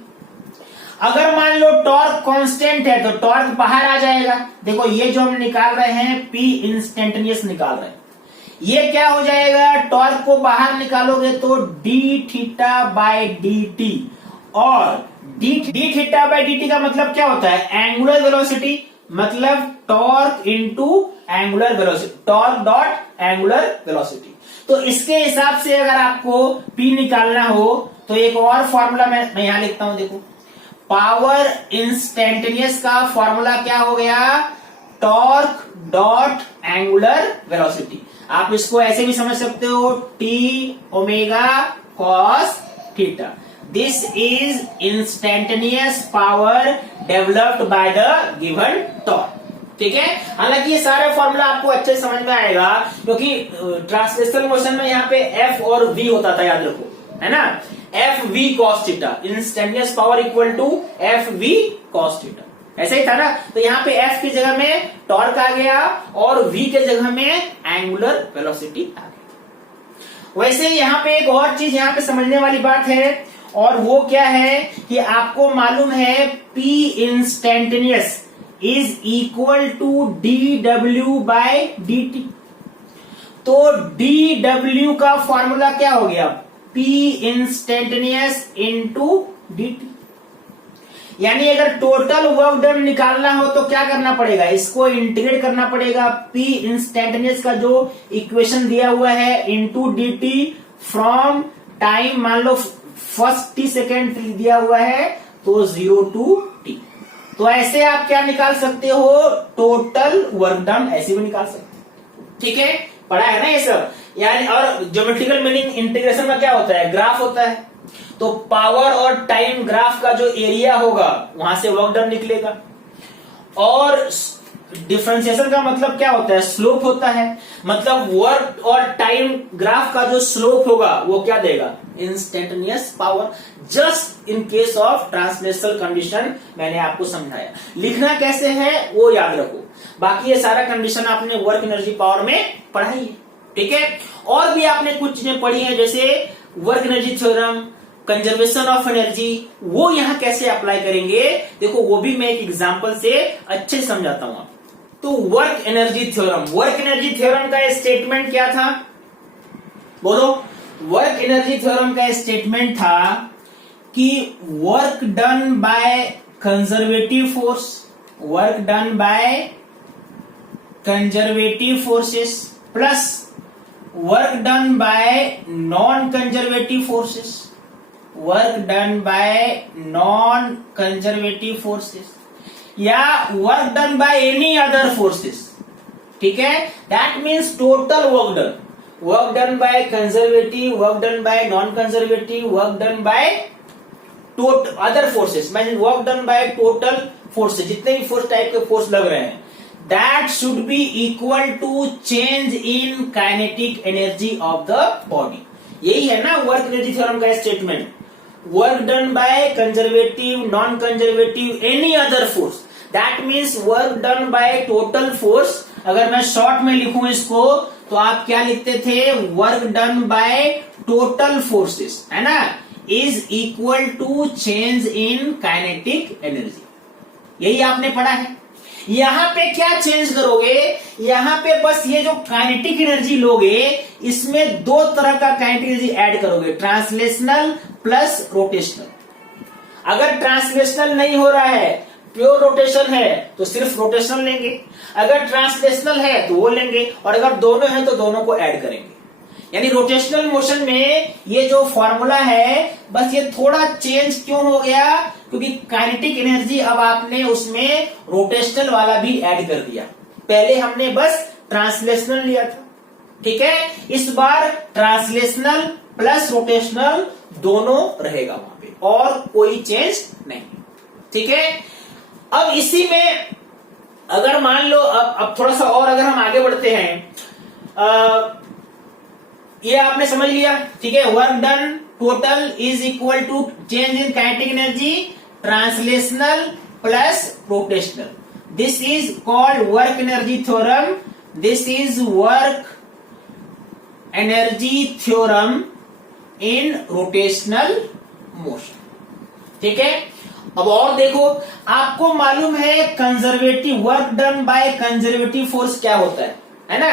अगर मान लो टॉर्क कांस्टेंट है तो टॉर्क बाहर आ जाएगा। देखो ये जो हम निकाल रहे हैं पी इंस्टेंटेनियस निकाल रहे हैं, ये क्या हो जाएगा? टॉर्क को बाहर निकालोगे तो D theta by D T, और D theta by D T का मतलब क्या होता है? एंगुलर वेलोसिटी, मतलब torque into angular velocity, torque dot angular velocity. तो इसके हिसाब से अगर आपको पी निकालना हो तो एक और फॉर्मूला मैं यहां लिखता हूं, देखो पावर इंस्टेंटेनियस का फॉर्मूला क्या हो गया? Torque dot angular velocity. आप इसको ऐसे भी समझ सकते हो, T omega cos theta. This is instantaneous power developed by the given torque, ठीक है। हालांकि ये सारा फॉर्मूला आपको अच्छे से समझ में आएगा, क्योंकि ट्रांसलेशनल मोशन में यहाँ पे एफ और वी होता था, याद रखो, है ना, F V cos theta, instantaneous power equal to F V cos theta, ऐसा ही था ना। तो यहाँ पे एफ की जगह में टॉर्क आ गया और वी के जगह में एंगुलर वेलोसिटी आ गया। वैसे यहाँ पे एक और चीज यहाँ पे समझने वाली बात है, और वो क्या है कि आपको मालूम है P instantaneous is equal to D W by D T. तो डी डब्ल्यू का फॉर्मूला क्या हो गया? P instantaneous into D T. यानी अगर टोटल वर्क डन निकालना हो तो क्या करना पड़ेगा? इसको इंटीग्रेट करना पड़ेगा, पी इंस्टेंटेनियस का जो इक्वेशन दिया हुआ है into D T from time, मान लो फर्स्ट टी सेकेंड दिया हुआ है तो 0 टू टी। तो ऐसे आप क्या निकाल सकते हो? टोटल वर्क डन ऐसे भी निकाल सकते हो, ठीक है, पढ़ा है ना ये सब। यानी और ज्योमेट्रिकल मीनिंग इंटीग्रेशन का क्या होता है? ग्राफ होता है। तो पावर और टाइम ग्राफ का जो एरिया होगा वहां से वर्क डन निकलेगा, और डिफरेंशिएशन का मतलब क्या होता है? स्लोप होता है। मतलब वर्क और टाइम ग्राफ का जो स्लोप होगा वो क्या देगा? Instantaneous power. Just in case of translational condition मैंने आपको समझाया। लिखना कैसे है वो याद रखो, बाकी ये सारा कंडीशन आपने वर्क एनर्जी पावर में पढ़ाई है, ठीक है। और भी आपने कुछ चीजें पढ़ी है, जैसे work energy theorem, conservation of energy, वो यहां कैसे अप्लाई करेंगे देखो, वो भी मैं एक एग्जांपल से अच्छे से समझाता हूं। तो work energy theorem, work energy theorem का स्टेटमेंट क्या था? बोलो। वर्क एनर्जी थ्योरम का स्टेटमेंट था कि work done by conservative force, work done by conservative forces plus work done by non conservative forces, work done by non conservative forces, या work done by any other forces, ठीक है। That means total work done, work done by conservative, work done by non conservative, work done by other forces, mean work done by total forces, जितने भी force type के force लग रहे हैं, that should be equal to change in kinetic energy of the body. यही है ना work energy theorem का statement. Work done by conservative, non conservative, any other force, that means work done by total force. अगर मैं short में लिखूं इसको तो आप क्या लिखते थे? Work done by total forces, है ना, is equal to change in kinetic energy. यही आपने पढ़ा है। यहां पे क्या चेंज करोगे? यहां पे बस ये जो काइनेटिक एनर्जी लोगे, इसमें दो तरह का काइनेटिक एनर्जी ऐड करोगे, ट्रांसलेशनल प्लस रोटेशनल। अगर ट्रांसलेशनल नहीं हो रहा है, प्योर रोटेशन है, तो सिर्फ रोटेशनल लेंगे, अगर ट्रांसलेशनल है तो वो लेंगे, और अगर दोनों है तो दोनों को ऐड करेंगे। यानी रोटेशनल मोशन में ये जो फॉर्मूला है, बस ये थोड़ा चेंज क्यों हो गया? क्योंकि काइनेटिक एनर्जी अब आपने उसमें रोटेशनल वाला भी ऐड कर दिया। पहले हमने बस ट्रांसलेशनल लिया था, ठीक है। इस बार ट्रांसलेशनल प्लस रोटेशनल दोनों रहेगा वहां पे, और कोई चेंज नहीं, ठीक है। अब इसी में अगर मान लो अब थोड़ा सा और अगर हम आगे बढ़ते हैं, ये आपने समझ लिया, ठीक है। Work done total is equal to change in kinetic energy translational plus rotational. This is called work energy theorem. This is work energy theorem in rotational motion. ठीक है. अब और देखो, आपको मालूम है conservative work done by conservative force क्या होता है ना.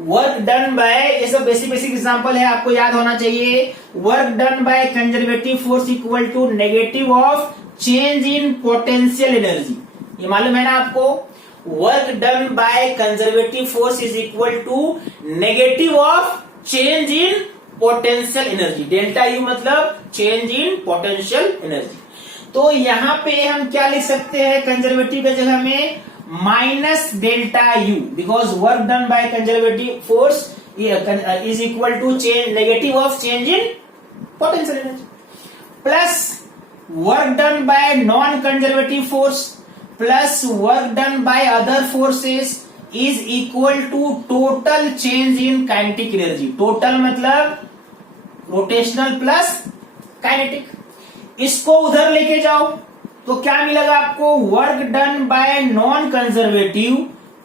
वर्क डन बाय, ये सब बेसिक एग्जांपल है, आपको याद होना चाहिए. Work done by conservative force equal to negative of change in potential energy. ये मालूम है ना आपको. Work done by conservative force is equal to negative of change in potential energy. Delta U मतलब चेंज इन पोटेंशियल एनर्जी. तो यहां पे हम क्या लिख सकते हैं कंजर्वेटिव की जगह में minus delta U, because work done by conservative force is equal to change negative of change in potential energy, plus work done by non conservative force plus work done by other forces is equal to total change in kinetic energy. Total मतलब rotational plus kinetic. इसको उधर लेके जाओ तो क्या मिलेगा आपको. Work done by non conservative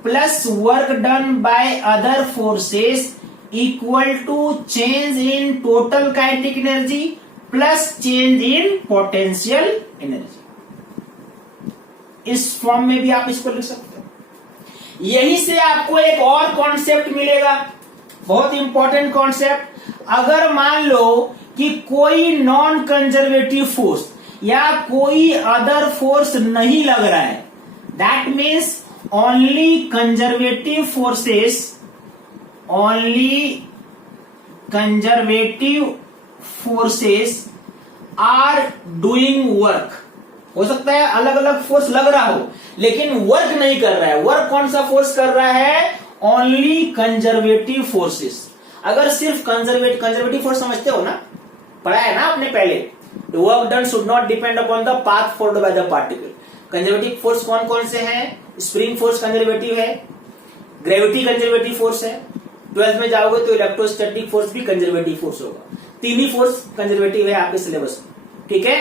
plus work done by other forces equal to change in total kinetic energy plus change in potential energy. इस फॉर्म में भी आप इसको लिख सकते हो. यही से आपको एक और कॉन्सेप्ट मिलेगा, बहुत इंपॉर्टेंट कॉन्सेप्ट. अगर मान लो कि कोई नॉन कंजर्वेटिव फोर्स या कोई अदर फोर्स नहीं लग रहा है, that means only conservative forces are doing work. हो सकता है अलग अलग फोर्स लग रहा हो लेकिन वर्क नहीं कर रहा है. वर्क कौन सा फोर्स कर रहा है. Only conservative forces. अगर सिर्फ कंजर्वेटिव फोर्स समझते हो ना, पढ़ा है ना आपने पहले. Work done should not depend upon the path followed by the particle. Conservative force कौन कौन से हैं. स्प्रिंग फोर्स कंजर्वेटिव है, ग्रेविटी कंजर्वेटिव फोर्स है. 12th में जाओगे तो इलेक्ट्रोस्टैटिक फोर्स भी कंजर्वेटिव फोर्स होगा. तीन ही फोर्स कंजर्वेटिव है आपके सिलेबस में. ठीक है.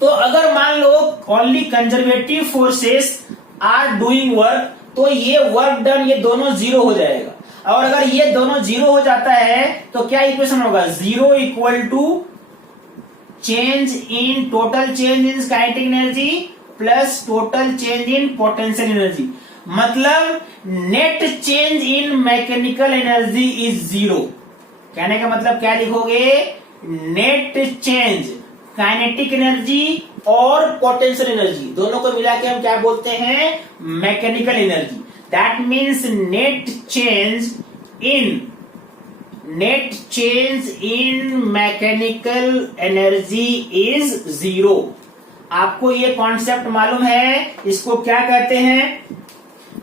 तो अगर मान लो only conservative forces are doing work, तो ये वर्क डन ये दोनों जीरो हो जाएगा. और अगर ये दोनों जीरो हो जाता है तो क्या इक्वेशन होगा. Zero equal to change in total change in kinetic energy plus total change in potential energy. मतलब net change in mechanical energy is zero. कहने का मतलब क्या लिखोगे. नेट चेंज काइनेटिक एनर्जी और पोटेंशियल एनर्जी दोनों को मिला के हम क्या बोलते हैं. Mechanical energy. That means net change in mechanical energy is zero. आपको ये कॉन्सेप्ट मालूम है. इसको क्या कहते हैं.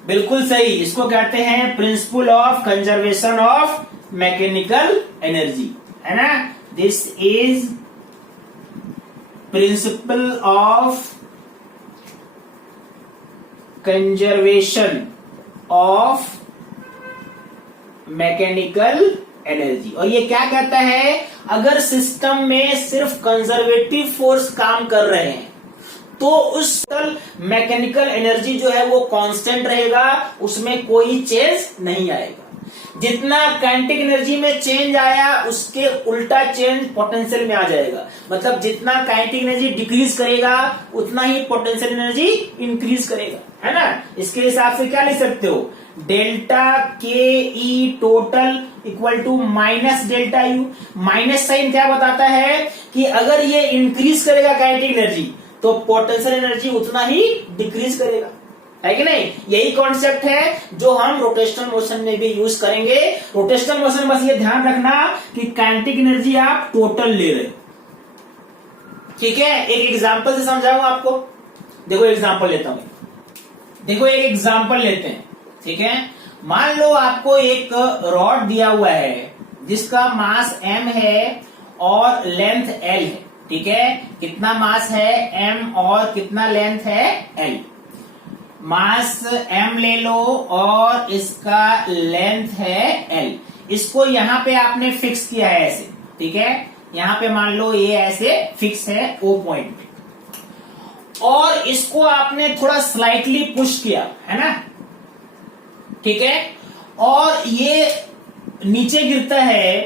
बिल्कुल सही, इसको कहते हैं principle of conservation of mechanical energy, है ना. This is principle of conservation of mechanical energy. और ये क्या कहता है. अगर सिस्टम में सिर्फ कंजर्वेटिव फोर्स काम कर रहे हैं तो उस मैकेनिकल एनर्जी जो है वो कांस्टेंट रहेगा, उसमें कोई चेंज नहीं आएगा. जितना काइनेटिक एनर्जी में चेंज आया उसके उल्टा चेंज पोटेंशियल में आ जाएगा. मतलब जितना काइनेटिक एनर्जी डिक्रीज करेगा उतना ही पोटेंशियल एनर्जी इंक्रीज करेगा, है ना. इसके हिसाब से क्या लिख सकते हो. Delta K E total equal to minus delta U. Minus sign क्या बताता है कि अगर ये इंक्रीज करेगा काइनेटिक एनर्जी तो पोटेंशियल एनर्जी उतना ही डिक्रीज करेगा, है कि नहीं. यही कॉन्सेप्ट है जो हम रोटेशनल मोशन में भी यूज करेंगे. रोटेशनल मोशन बस ये ध्यान रखना कि काइनेटिक एनर्जी आप टोटल ले रहे. ठीक है. एक एग्जांपल से समझाऊंगा आपको. देखो एग्जांपल लेता हूं. देखो एक एग्जांपल लेते हैं. ठीक है. मान लो आपको एक रॉड दिया हुआ है जिसका मास m है और लेंथ l है. ठीक है. कितना मास है m और कितना लेंथ है l. मास m ले लो और इसका लेंथ है l. इसको यहां पे आपने फिक्स किया है ऐसे. ठीक है. यहां पे मान लो ये ऐसे फिक्स है ओ पॉइंट पे, और इसको आपने थोड़ा स्लाइटली पुश किया है ना, ठीक है, और ये नीचे गिरता है,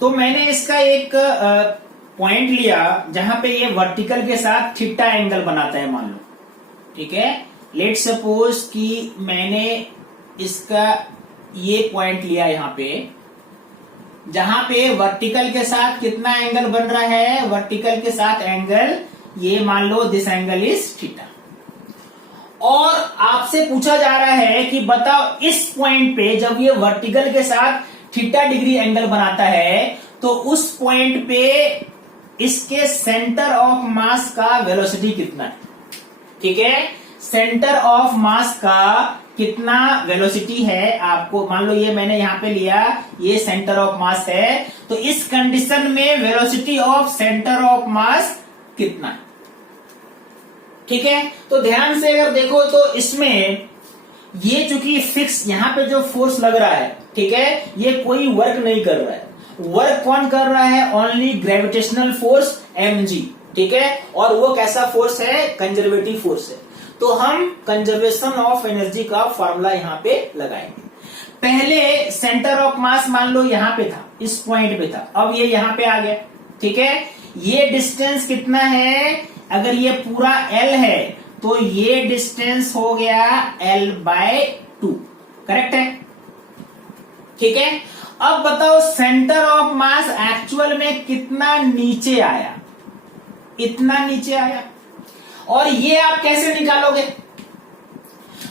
तो मैंने इसका एक पॉइंट लिया जहां पे ये वर्टिकल के साथ थीटा एंगल बनाता है मान लो, ठीक है। लेट सपोज कि मैंने इसका ये पॉइंट लिया यहां पे, जहां पे वर्टिकल के साथ कितना एंगल बन रहा है, वर्टिकल के साथ एंगल ये मान लो दिस एंगल इज थीटा, और आपसे पूछा जा रहा है कि बताओ इस पॉइंट पे जब ये वर्टिकल के साथ थीटा डिग्री एंगल बनाता है तो उस पॉइंट पे इसके सेंटर ऑफ मास का वेलोसिटी कितना है, ठीक है। सेंटर ऑफ मास का कितना वेलोसिटी है आपको, मान लो ये मैंने यहां पे लिया, ये सेंटर ऑफ मास है, तो इस कंडीशन में velocity of centre of mass कितना है, ठीक है। तो ध्यान से अगर देखो तो इसमें ये चूंकि फिक्स यहां पे जो फोर्स लग रहा है, ठीक है, ये कोई वर्क नहीं कर रहा है, वर्क कौन कर रहा है, ओनली ग्रेविटेशनल फोर्स mg, ठीक है, और वो कैसा फोर्स है, कंजर्वेटिव फोर्स है। तो हम कंजर्वेशन ऑफ एनर्जी का फॉर्मूला यहां पे लगाएंगे। पहले सेंटर ऑफ मास मान लो यहां पे था, इस पॉइंट पे था, अब ये यहां पे आ गया, ठीक है। ये डिस्टेंस कितना है, अगर ये पूरा L है तो ये डिस्टेंस हो गया L/2, करेक्ट है, ठीक है। अब बताओ सेंटर ऑफ मास एक्चुअल में कितना नीचे आया, इतना नीचे आया, और ये आप कैसे निकालोगे,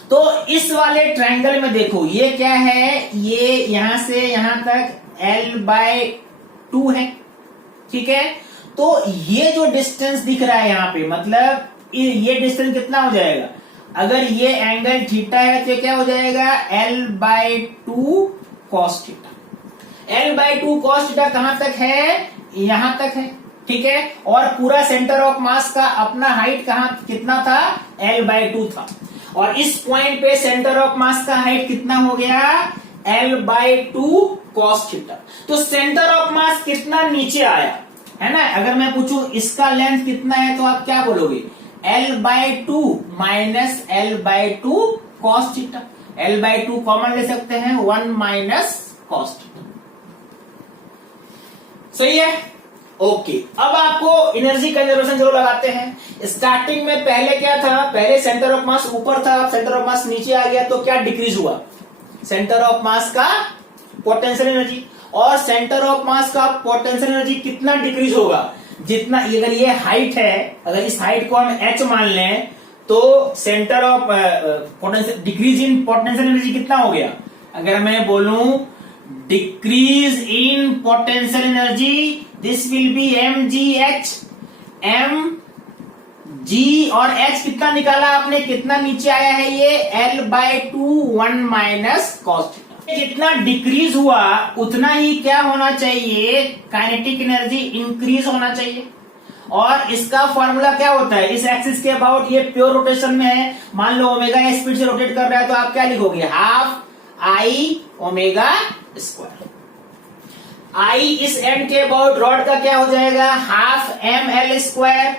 तो इस वाले ट्रायंगल में देखो ये क्या है, ये यहां से यहां तक L/2 है, ठीक है। तो ये जो डिस्टेंस दिख रहा है यहां पे, मतलब ये डिस्टेंस कितना हो जाएगा, अगर ये एंगल थीटा है तो क्या हो जाएगा, L/2 cos theta. L/2 cos theta कहां तक है, यहां तक है, ठीक है, और पूरा सेंटर ऑफ मास का अपना हाइट कहां कितना था, L/2 था, और इस पॉइंट पे सेंटर ऑफ मास का हाइट कितना हो गया, L/2 cos थीटा। तो सेंटर ऑफ मास कितना नीचे आया है ना, अगर मैं पूछूं इसका लेंथ कितना है तो आप क्या बोलोगे, L/2 minus L/2 cos theta. L/2 common ले सकते हैं, 1 माइनस cos थीटा, सही है, ओके। अब आपको एनर्जी कंजर्वेशन जरूर लगाते हैं। स्टार्टिंग में पहले क्या था, पहले सेंटर ऑफ मास ऊपर था, अब सेंटर ऑफ मास नीचे आ गया, तो क्या डिक्रीज हुआ, सेंटर ऑफ मास का पोटेंशियल एनर्जी, और सेंटर ऑफ मास का पोटेंशियल एनर्जी कितना डिक्रीज होगा, जितना, अगर ये हाइट है, अगर इस हाइट को हम h मान लें तो centre of potential decrease in potential energy कितना हो गया, अगर मैं बोलूं decrease in potential energy, this will be mgh, mg और h कितना निकाला आपने, कितना नीचे आया है ये L/2 1 माइनस cos थीटा। जितना डिक्रीज हुआ उतना ही क्या होना चाहिए, काइनेटिक एनर्जी इंक्रीज होना चाहिए, और इसका फॉर्मूला क्या होता है, इस एक्सिस के अबाउट ये प्योर रोटेशन में है, मान लो ओमेगा स्पीड से रोटेट कर रहा है, तो आप क्या लिखोगे, half I omega square. I इस एंड के अबाउट रॉड का क्या हो जाएगा, half ml square,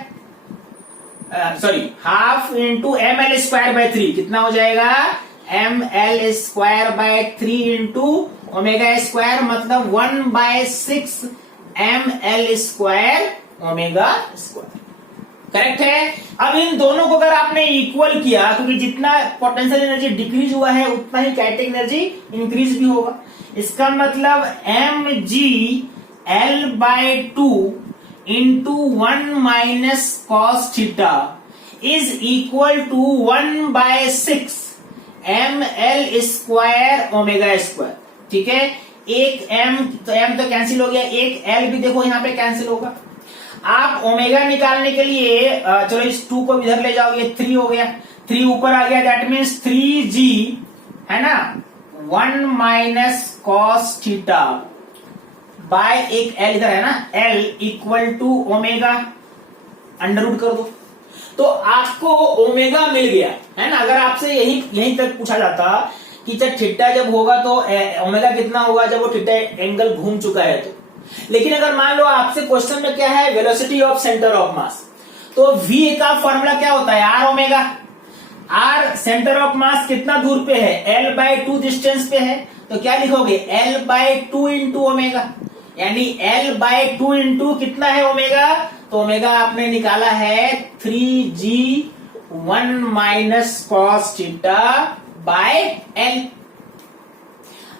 sorry half into ml square by 3, कितना हो जाएगा, ml square by 3 into omega square, मतलब 1/6 ml square omega square, correct है। अब इन दोनों को अगर आपने इक्वल किया, क्योंकि जितना पोटेंशियल एनर्जी डिक्रीज हुआ है उतना ही काइनेटिक एनर्जी इंक्रीज भी होगा, इसका मतलब mg L/2 into 1 minus cos theta is equal to 1/6 ml square omega square, ठीक है। एक m तो m तो कैंसिल हो गया, एक l भी देखो यहां पे कैंसिल होगा। आप ओमेगा निकालने के लिए चलो इस 2 को इधर ले जाओ, ये 3 हो गया, 3 ऊपर आ गया, दैट मीन्स 3g है ना, 1 माइनस cos थीटा बाय एक l इधर है ना, l equal to omega, under root कर दो, तो आपको ओमेगा मिल गया है ना। अगर आपसे यहीं तक पूछा जाता कि जब थीटा जब होगा तो ओमेगा कितना होगा, जब वो थीटा एंगल घूम चुका है, लेकिन अगर मान लो आपसे क्वेश्चन में क्या है, velocity of centre of mass, तो v का फॉर्मूला क्या होता है, R omega. R centre of mass कितना दूर पे है, l/2 डिस्टेंस पे है, तो क्या लिखोगे, l/2 इंटू ओमेगा, यानी l/2 इंटू कितना है ओमेगा, तो ओमेगा आपने निकाला है 3g1 minus cos theta by l।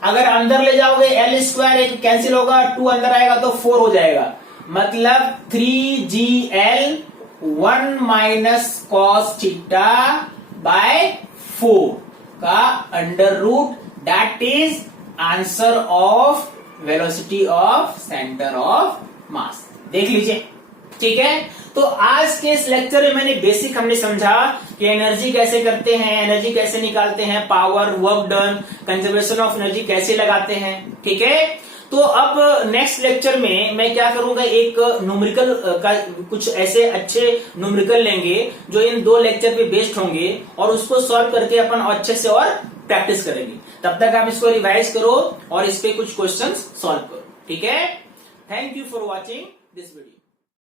अगर अंदर ले जाओगे l² एक कैंसिल होगा, 2 अंदर आएगा तो 4 हो जाएगा, मतलब 3gl1 minus cos theta by 4 का under root, that is answer of velocity of centre of mass. देख लीजिए, ठीक है। तो आज के इस लेक्चर में मैंने बेसिक हमने समझा कि एनर्जी कैसे करते हैं, एनर्जी कैसे निकालते हैं, power, work done, conservation of energy कैसे लगाते हैं, ठीक है। तो अब नेक्स्ट लेक्चर में मैं क्या करूंगा, एक न्यूमेरिकल का कुछ ऐसे अच्छे न्यूमेरिकल लेंगे जो इन 2 लेक्चर पे बेस्ड होंगे और उसको सॉल्व करके अपन अच्छे से और प्रैक्टिस करेंगे। तब तक आप इसको रिवाइज करो और इस पे कुछ क्वेश्चंस सॉल्व करो, ठीक है। Thank you for watching this video.